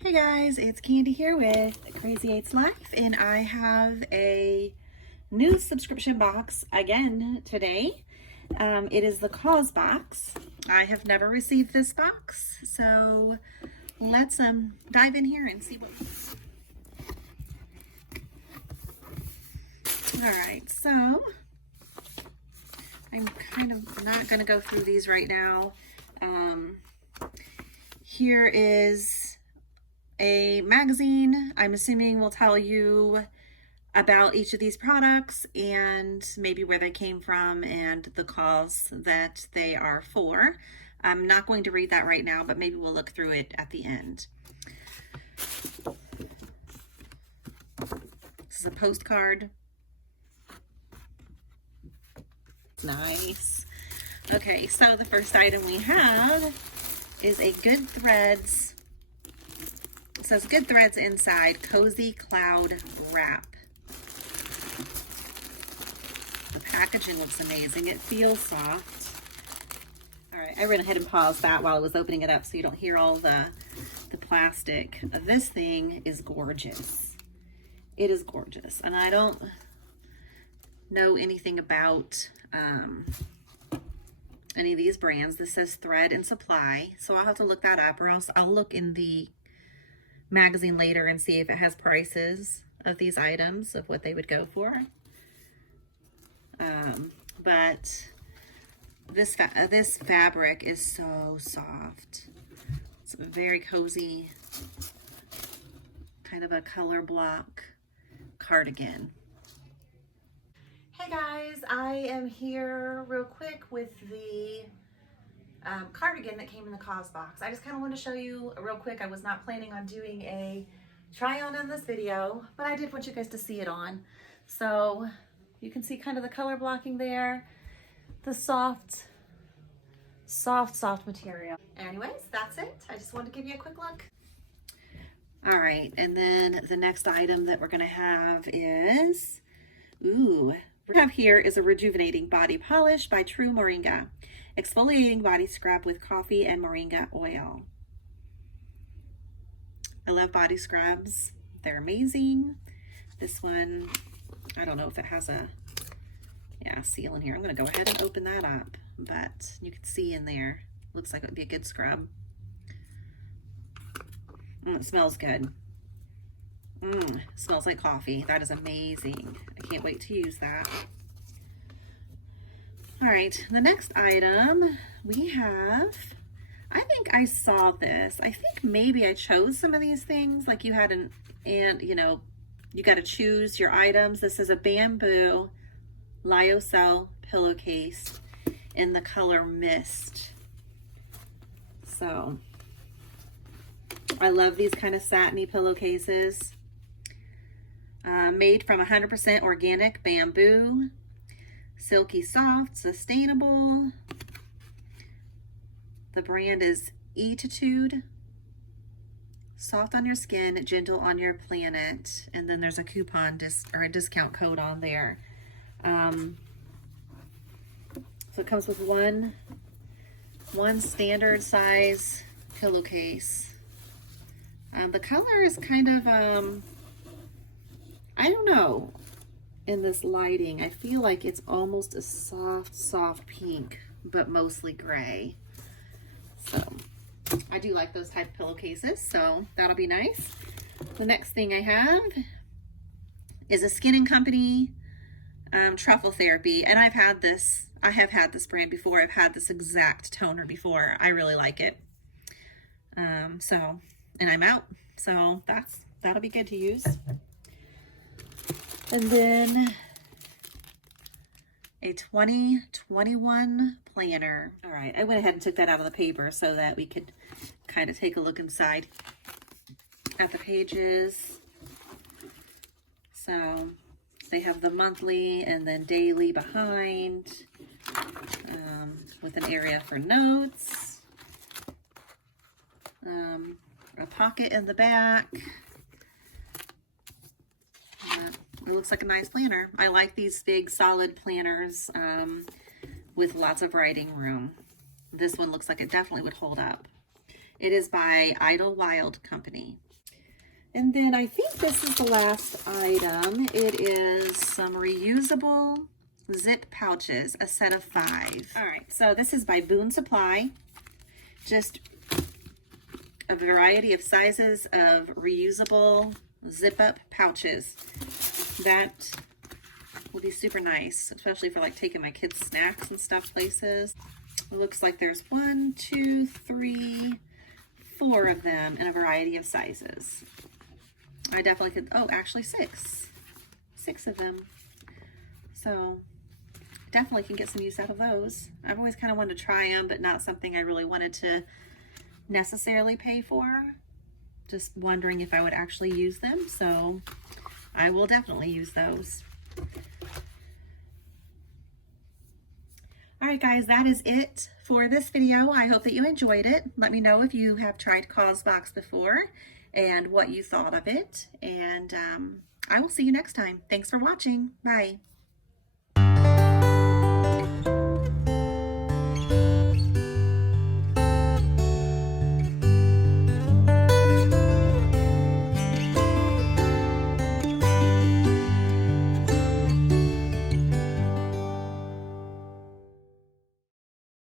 Hey guys, it's Candy here with Crazy Eights Life, and I have a new subscription box again today. It is the Causebox. I have never received this box, so let's dive in here and see what. All right, so I'm kind of not going to go through these right now. Here is a magazine. I'm assuming will tell you about each of these products and maybe where they came from and the cause that they are for. I'm not going to read that right now, but maybe we'll look through it at the end. This is a postcard. Nice. Okay, so the first item we have is a Good Threads. It says Good Threads inside, Cozy Cloud Wrap. The packaging looks amazing. It feels soft. All right, I went ahead and paused that while I was opening it up so you don't hear all the plastic. This thing is gorgeous. It is gorgeous. And I don't know anything about any of these brands. This says Thread and Supply, so I'll have to look that up, or else I'll look in the magazine later and see if it has prices of these items, of what they would go for. But this fabric is so soft. It's a very cozy, kind of a color block cardigan. Hey guys, I am here real quick with the cardigan that came in the Causebox. I just kind of wanted to show you real quick. I was not planning on doing a try on in this video, but I did want you guys to see it on. So you can see kind of the color blocking there, the soft material. Anyways, that's it. I just wanted to give you a quick look. All right, and then the next item that we're gonna have is, what we have here is a rejuvenating body polish by True Moringa. Exfoliating body scrub with coffee and moringa oil. I love body scrubs. They're amazing. This one, I don't know if it has a seal in here. I'm going to go ahead and open that up, but you can see in there. Looks like it would be a good scrub. It smells good. Smells like coffee. That is amazing. I can't wait to use that. All right, the next item we have, I think I saw this. I think maybe I chose some of these things, like you had you got to choose your items. This is a bamboo lyocell pillowcase in the color Mist. So I love these kind of satiny pillowcases. Made from 100% organic bamboo. Silky soft, sustainable. The brand is ETTITUDE. Soft on your skin, gentle on your planet. And then there's a coupon or a discount code on there. So it comes with one standard size pillowcase. The color is kind of, I don't know, in this lighting, I feel like it's almost a soft pink, but mostly gray. So I do like those type of pillowcases, so that'll be nice. The next thing I have is a Skin & Company Truffle Therapy, and I have had this brand before. I've had this exact toner before. I really like it. And I'm out, so that'll be good to use. And then a 2021 planner. All right, I went ahead and took that out of the paper so that we could kind of take a look inside at the pages. So they have the monthly and then daily behind, with an area for notes, a pocket in the back. It looks like a nice planner. I like these big solid planners with lots of writing room. This one looks like it definitely would hold up. It is by Idlewild Company. And then I think this is the last item. It is some reusable zip pouches, a set of 5. All right, so this is by Boone Supply. Just a variety of sizes of reusable zip-up pouches. That will be super nice, especially for like taking my kids snacks and stuff places. It looks like there's 1, 2, 3, 4 of them in a variety of sizes. I definitely could, oh, actually 6 of them. So definitely can get some use out of those. I've always kind of wanted to try them, but not something I really wanted to necessarily pay for. Just wondering if I would actually use them. So I will definitely use those. All right, guys, that is it for this video. I hope that you enjoyed it. Let me know if you have tried Causebox before and what you thought of it. And I will see you next time. Thanks for watching. Bye.